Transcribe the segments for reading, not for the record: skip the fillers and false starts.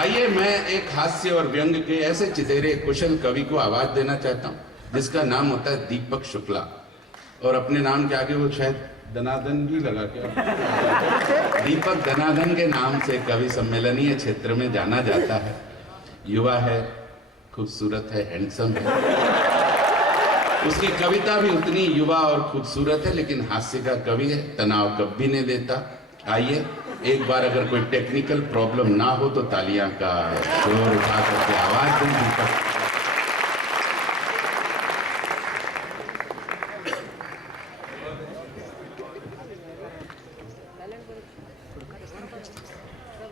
आइए मैं एक हास्य और व्यंग के ऐसे चितेरे कुशल कवि को आवाज देना चाहता हूं जिसका नाम होता है दीपक शुक्ला, और अपने नाम के आगे वो शायद दनादन भी लगा के दीपक दनादन के नाम से कवि सम्मेलनीय क्षेत्र में जाना जाता है। युवा है, खूबसूरत है, हैंडसम है। उसकी कविता भी उतनी युवा और खूबसूरत है, लेकिन हास्य का कवि है, तनाव कभी नहीं देता। आइए एक बार अगर कोई टेक्निकल प्रॉब्लम ना हो तो तालियां का शोर उठा करके आवाज दें दीपक।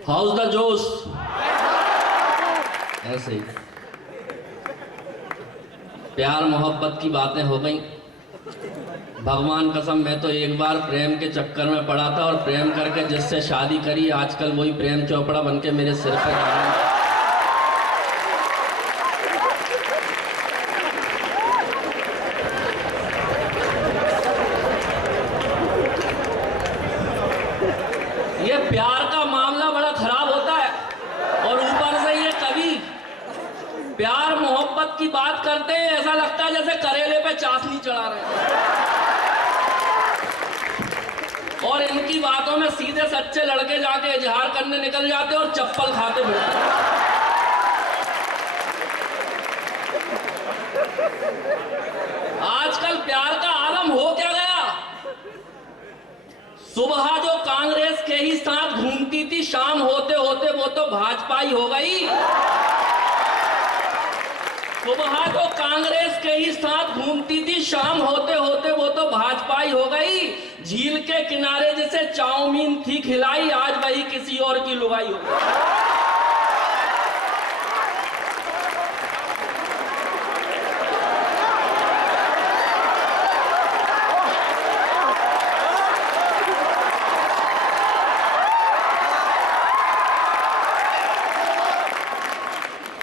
हाउस द जोश ऐसे ही प्यार मोहब्बत की बातें हो गई। भगवान कसम मैं तो एक बार प्रेम के चक्कर में पड़ा था और प्रेम करके जिससे शादी करी आजकल वही प्रेम चोपड़ा बनके मेरे सिर पे ये प्यार का मामला बड़ा खराब होता है और ऊपर से ये कवि प्यार मोहब्बत की बात करते हैं, ऐसा लगता है जैसे करेले पे चाशनी चढ़ा रहे हैं। और इनकी बातों में सीधे सच्चे लड़के जाके इजहार करने निकल जाते और चप्पल खाते फिरते। आजकल प्यार का आलम हो क्या गया? सुबह जो कांग्रेस के ही साथ घूमती थी, शाम होते होते वो तो भाजपा ही हो गई। सुबह जो कांग्रेस के ही साथ घूमती थी, शाम होते होते वो तो भाजपा ही हो गई। झील के किनारे जिसे चाउमीन थी खिलाई, आज वही किसी और की लुगाई हो गई।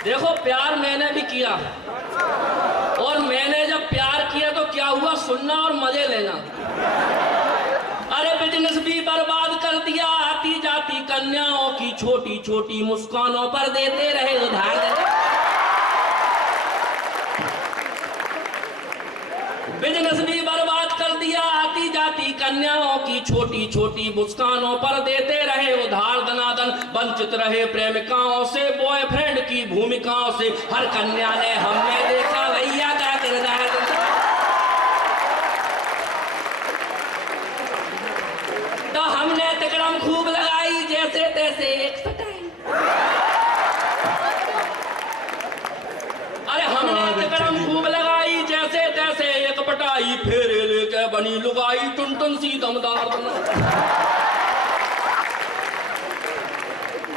देखो प्यार मैंने भी किया, और मैंने जब प्यार किया तो क्या हुआ, सुनना और मजे लेना। अरे बिजनेस भी बर्बाद कर दिया, आती जाती कन्याओं की छोटी छोटी मुस्कानों पर देते रहे उधार। बिजनेस भी बर्बाद कर दिया, आती जाती कन्याओं की छोटी छोटी मुस्कानों पर देते रहे उधार दनादन। वंचित रहे प्रेमिकाओं से, बॉयफ्रेंड की भूमिकाओं से। हर कन्या ने हमने देखा भैया का किरदार। तो हमने तिकड़म खूब लगाई, जैसे तैसे एक सटाई। अरे हमने तिकड़म खूब लगाई, जैसे तैसे एक पटाई। फेरे लेके बनी लुगाई, टुन टुन सी दमदार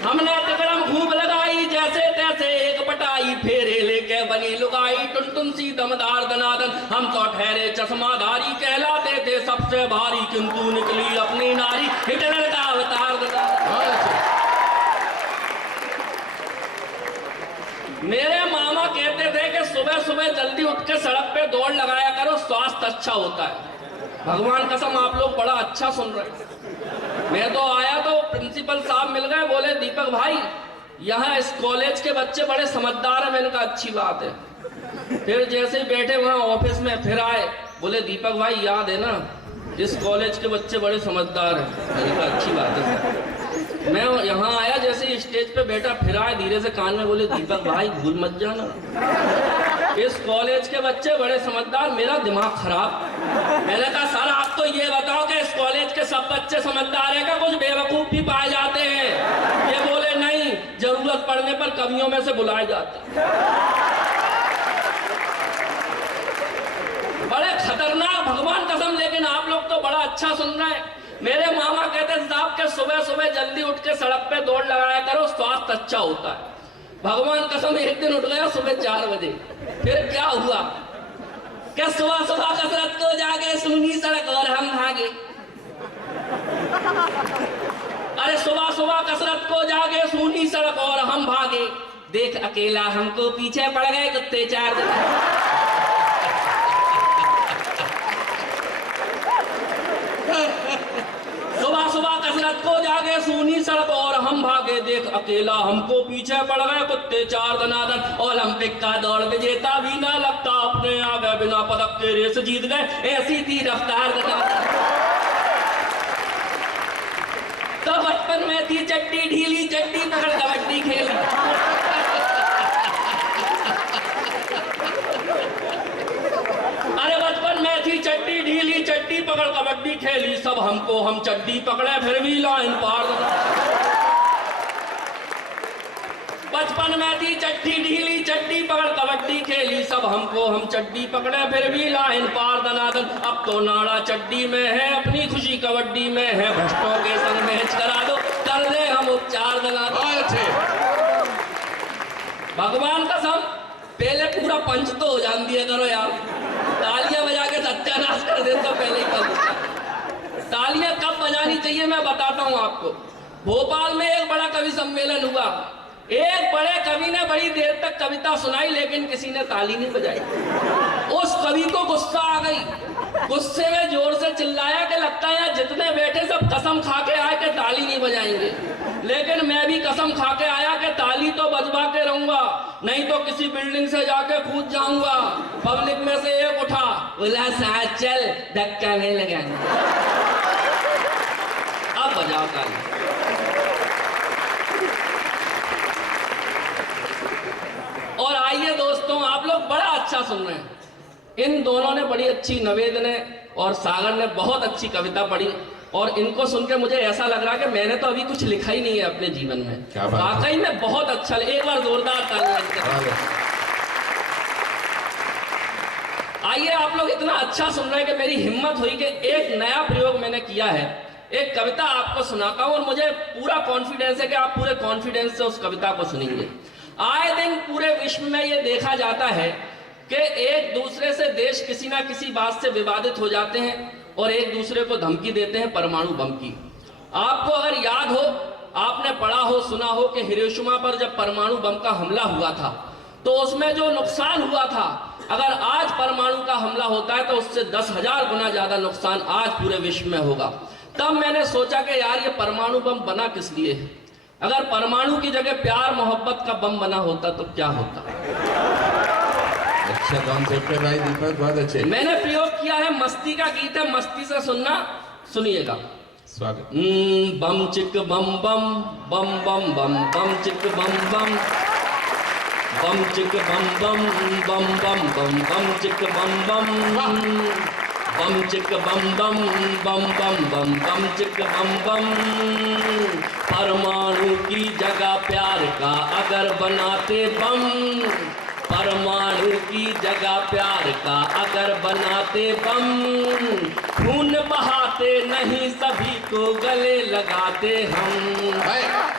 हमने तिकड़म खूब लगाई, जैसे तैसे एक पटाई। फेरे लेके बनी लुगाई, टुन टुन सी दमदार दनादन। हम तो ठहरे चश्माधारी, कहलाते थे सबसे भारी, किंतु निकली अपनी नारी हिटलर का अवतार। मेरे मामा कहते थे कि सुबह सुबह जल्दी उठ के सड़क पे दौड़ लगाया करो, स्वास्थ्य अच्छा होता है। भगवान कसम आप लोग बड़ा अच्छा सुन रहे हैं। मैं तो आया तो प्रिंसिपल साहब मिल गए, बोले दीपक भाई यहाँ इस कॉलेज के बच्चे बड़े समझदार हैं। मैंने कहा अच्छी बात है। फिर जैसे ही बैठे वहाँ ऑफिस में, फिर आए, बोले दीपक भाई याद है ना इस कॉलेज के बच्चे बड़े समझदार हैं। मैंने कहा अच्छी बात है। मैं यहाँ आया, जैसे स्टेज पे बैठा, फिर आए धीरे से कान में, बोले दीपक भाई भूल मत जाना इस कॉलेज के बच्चे बड़े समझदार। मेरा दिमाग खराब। मैंने कहा सर आप तो ये बताओ कि इस कॉलेज के सब बच्चे समझदार हैं क्या, कुछ बेवकूफ भी पाए जाते हैं? ये बोले नहीं, जरूरत पड़ने पर कवियों में से बुलाए जाते हैं। बड़े खतरनाक, भगवान कसम। लेकिन आप लोग तो बड़ा अच्छा सुन रहे हैं। मेरे मामा कहते साहब के सुबह सुबह जल्दी उठ के सड़क पे दौड़ लगाया करो, स्वास्थ्य अच्छा होता है। भगवान कसम एक दिन उठ गया सुबह 4 बजे। फिर क्या हुआ कि सुबह सुबह कसरत को जाके सूनी सड़क और हम भागे। अरे सुबह सुबह कसरत को जाके सूनी सड़क और हम भागे। देख अकेला हमको पीछे पड़ गए कुत्ते 4 सुबह सुबह सूरत को जागे सूनी सड़क और हम भागे देख अकेला, हमको पीछे पड़ गए कुत्ते चार दनादन। ओलंपिक का दौड़ विजेता भी ना लगता, अपने आ गए बिना पदक के रेस जीत गए, ऐसी थी रफ्तार दनादन। तो बचपन में थी चट्टी ढीली, चट्टी पकड़ कबड्डी खेली। अरे बचपन में थी चट्टी ढीली, चट्टी पकड़ कबड्डी खेली, सब हमको हम चड्डी पकड़े फिर भी लाइन पार। बचपन में थी चट्टी ढीली, चट्टी पकड़ कबड्डी खेली, सब हमको हम चड्डी पकड़े फिर भी लाइन पार दनादन। अब तो नाड़ा चड्डी में है, अपनी खुशी कबड्डी में है, भ्रष्टों के संग मैच करा दो, कर दे हम उपचार दनादन। भगवान कसम पहले पूरा पंच तो हो जान दिया करो यार, तालियां बजा के सत्यानाश कर दे तो पहले ही कर। तालियां कब बजानी चाहिए मैं बताता हूं आपको। भोपाल में एक बड़ा कवि सम्मेलन हुआ, एक बड़े कवि ने बड़ी देर तक कविता सुनाई लेकिन किसी ने ताली नहीं बजाई। उस कवि को गुस्सा आ गई, गुस्से में जोर से चिल्लाया कि लगता है जितने बैठे सब कसम खा के आए कि ताली नहीं बजाएंगे, लेकिन मैं भी कसम खा के आया कि ताली तो बजवा के रहूंगा, नहीं तो किसी बिल्डिंग से जाके कूद जाऊंगा। पब्लिक में से एक उठा, बोला साथ चल धक्का नहीं लगाएंगे। अब बजाओ ताली। और आइए दोस्तों, आप लोग बड़ा अच्छा सुन रहे हैं, इन दोनों ने बड़ी अच्छी, नवेद ने और सागर ने बहुत अच्छी कविता पढ़ी, और इनको सुन के मुझे ऐसा लग रहा है कि मैंने तो अभी कुछ लिखा ही नहीं है अपने जीवन में। वाकई में बहुत अच्छा, एक बार जोरदार तालियां। आइए, आप लोग इतना अच्छा सुन रहे हैं कि मेरी हिम्मत हुई कि एक नया प्रयोग मैंने किया है, एक कविता आपको सुनाता हूं और मुझे पूरा कॉन्फिडेंस है कि आप पूरे कॉन्फिडेंस से उस कविता को सुनेंगे। आए दिन पूरे विश्व में ये देखा जाता है कि एक दूसरे से देश किसी ना किसी बात से विवादित हो जाते हैं और एक दूसरे को धमकी देते हैं परमाणु बम की। आपको अगर याद हो, आपने पढ़ा हो, सुना हो कि हिरोशिमा पर जब परमाणु बम का हमला हुआ था तो उसमें जो नुकसान हुआ था, अगर आज परमाणु का हमला होता है तो उससे 10,000 गुना ज्यादा नुकसान आज पूरे विश्व में होगा। तब मैंने सोचा कि यार ये परमाणु बम बना किस लिए है? अगर परमाणु की जगह प्यार मोहब्बत का बम बना होता तो क्या होता? अच्छा कॉन्सेप्ट है भाई दीपक, बहुत अच्छे। मैंने प्रयोग किया है, मस्ती का गीत है, मस्ती से सुनना, सुनिएगा। स्वागत। बम चिक बम बम बम बम बम बम चिक बम बम बम चिक बम बम बम बम बम बम चिक बम बम बम चिक बम बम बम बम बम बम चिक बम बम। परमाणु की जगह प्यार का अगर बनाते बम, परमाणु की जगह प्यार का अगर बनाते बम, खून बहाते नहीं सभी को गले लगाते हम।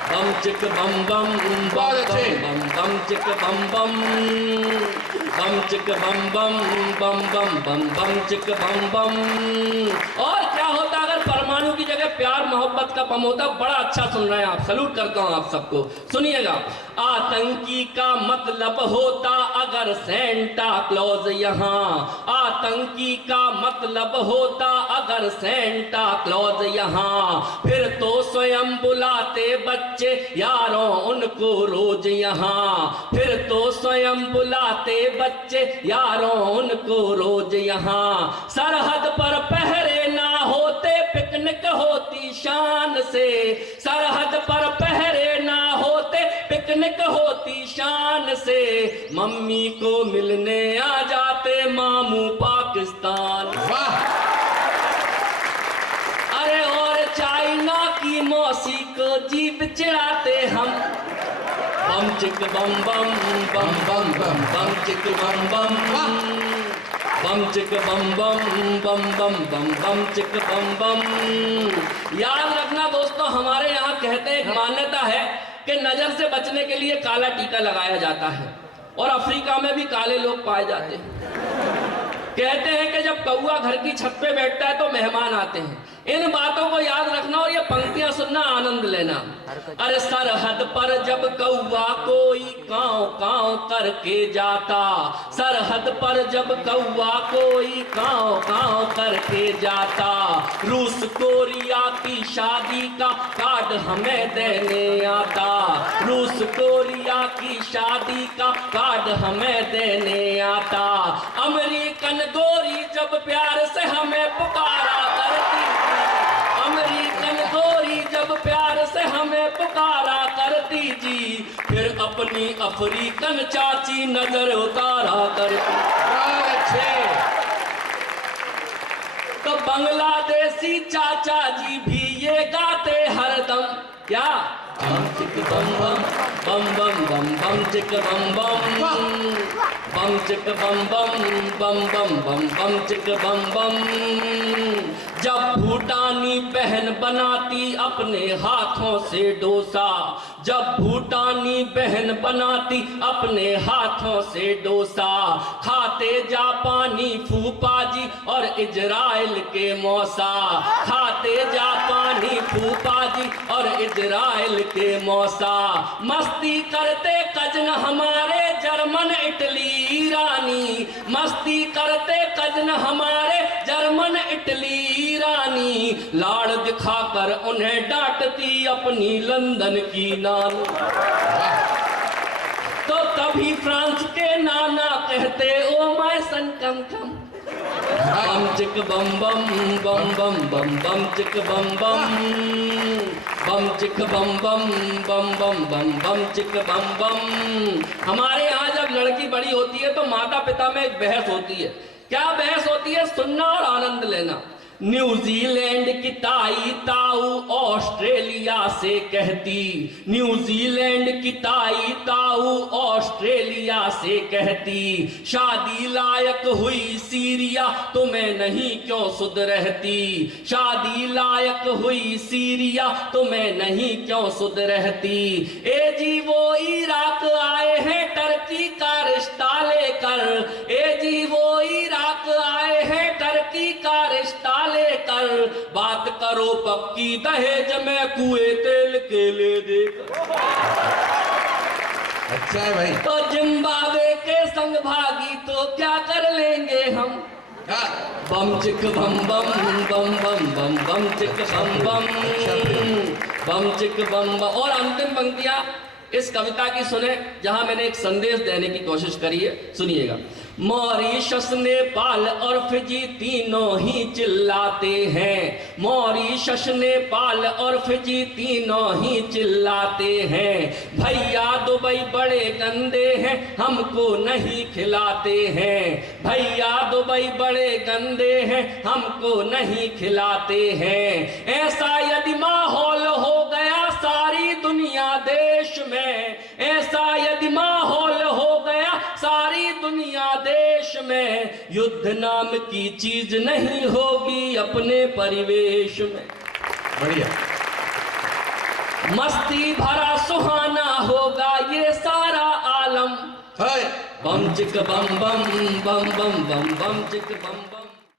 बम चिक बम बम बम बम बम चिक बम बम बम चिक बम बम बम बम बम बम चिक बम बम। और क्या होता अगर परमाणु की जगह प्यार मोहब्बत का बम होता? बड़ा अच्छा सुन रहे हैं आप, सलूट करता हूं आप सबको, सुनिएगा। आतंकी का मतलब होता अगर सेंटा क्लॉज यहाँ, आतंकी का मतलब होता अगर सेंटा क्लॉज यहाँ, फिर तो स्वयं बुलाते बच्चे यारों उनको रोज यहाँ, फिर तो स्वयं बुलाते बच्चे यारों उनको रोज यहाँ। सरहद पर पहरे ना होते पिकनिक होती शान से, सरहद पर पहरे ना होते पिकनिक होती शान से, मम्मी को मिलने आ जाते मामू पाकिस्तान। अरे और चाइना की मौसी को जीभ चिढ़ाते हम। बम चिक बम बम बम बम बम बम चिक बम बम बम चिक बम बम बम बम बम बम चिक बम बम। याद रखना दोस्तों, हमारे यहाँ कहते हैं, मान्यता है कि नजर से बचने के लिए काला टीका लगाया जाता है, और अफ्रीका में भी काले लोग पाए जाते हैं। कहते हैं कि जब कौवा घर की छत पे बैठता है तो मेहमान आते हैं, इन बातों को याद रखना और ये पंक्तियां सुनना, आनंद लेना। अरे सरहद पर जब कौवा कोई काव काव करके जाता, सरहद पर जब कौवा कोई काव काव करके जाता, रूस कोरिया की शादी का कार्ड हमें देने आता, रूस कोरिया की शादी का कार्ड हमें देने आता, अमेरिकन गोरी जब प्यार से हमें पुकारा करती थी, अमेरिकन गोरी जब प्यार से हमें पुकारा करती जी, फिर अपनी अफ्रीकन चाची नजर उतारा करती। बहुत अच्छे। तो बांग्लादेशी चाचा जी भी ये गाते हरदम, क्या बम चिक बम बम बम बम बम बम चिक बम बम बम चिक बम बम बम बम बम बम चिक बम बम। जब भूटानी बहन बनाती अपने हाथों से डोसा, जब भूटानी बहन बनाती अपने हाथों से डोसा, खाते जापानी फूफा जी और इजराइल के मौसा, खाते जापानी फूफा जी और इजराइल के मौसा, मस्ती करते कजन हमारे जर्मन इटली ईरानी, मस्ती करते कजन हमारे जर्मन इटली ईरानी, लाड़ दिखाकर उन्हें डांटती अपनी लंदन की नानी। तो तभी फ्रांस के नाना कहते ओ माय सन कम कम, बम चिक बम बम बम बम बम बम चिक बम बम बम चिक बम बम बम बम बम बम चिक बम बम। हमारे यहाँ जब लड़की बड़ी होती है तो माता पिता में एक बहस होती है। क्या बहस होती है? सुनना और आनंद लेना। न्यूजीलैंड की ताई ताऊ ऑस्ट्रेलिया से कहती, न्यूजीलैंड की ताई ताऊ ऑस्ट्रेलिया से कहती, शादी लायक हुई सीरिया तुम्हें नहीं क्यों सुध रहती, शादी लायक हुई सीरिया तुम्हें नहीं क्यों सुध रहती। ए जी वो इराक आए हैं टर्की का रिश्ता लेकर, ए जी वो इराक आए हैं टर्की का रिश्ता लेकर, बात करो पक्की दहेज में कुएं तेल के ले देकर। अच्छा है भाई। तो जिम्बाब्वे के संग भागी तो क्या कर लेंगे हम, बम चिक बम बम बम बम बम बम चिक बम बम बम चिक बम बम। और अंतिम पंक्तियां इस कविता की सुने जहां मैंने एक संदेश देने की कोशिश करी है, सुनिएगा। मॉरीशस, नेपाल और फिजी तीनों ही चिल्लाते हैं, मॉरीशस, नेपाल और फिजी तीनों ही चिल्लाते हैं, भैया दुबई बड़े गंदे हैं हमको नहीं खिलाते हैं, भैया दुबई बड़े गंदे हैं हमको नहीं खिलाते हैं। ऐसा यदि माहौल हो गया सारी दुनिया देश में, ऐसा यदि माहौल हो गया सारी दुनिया देश में, युद्ध नाम की चीज नहीं होगी अपने परिवेश में। बढ़िया। मस्ती भरा सुहाना होगा ये सारा आलम, हाय। बम चिक बम बम बम बम बम बम चिक बम बम।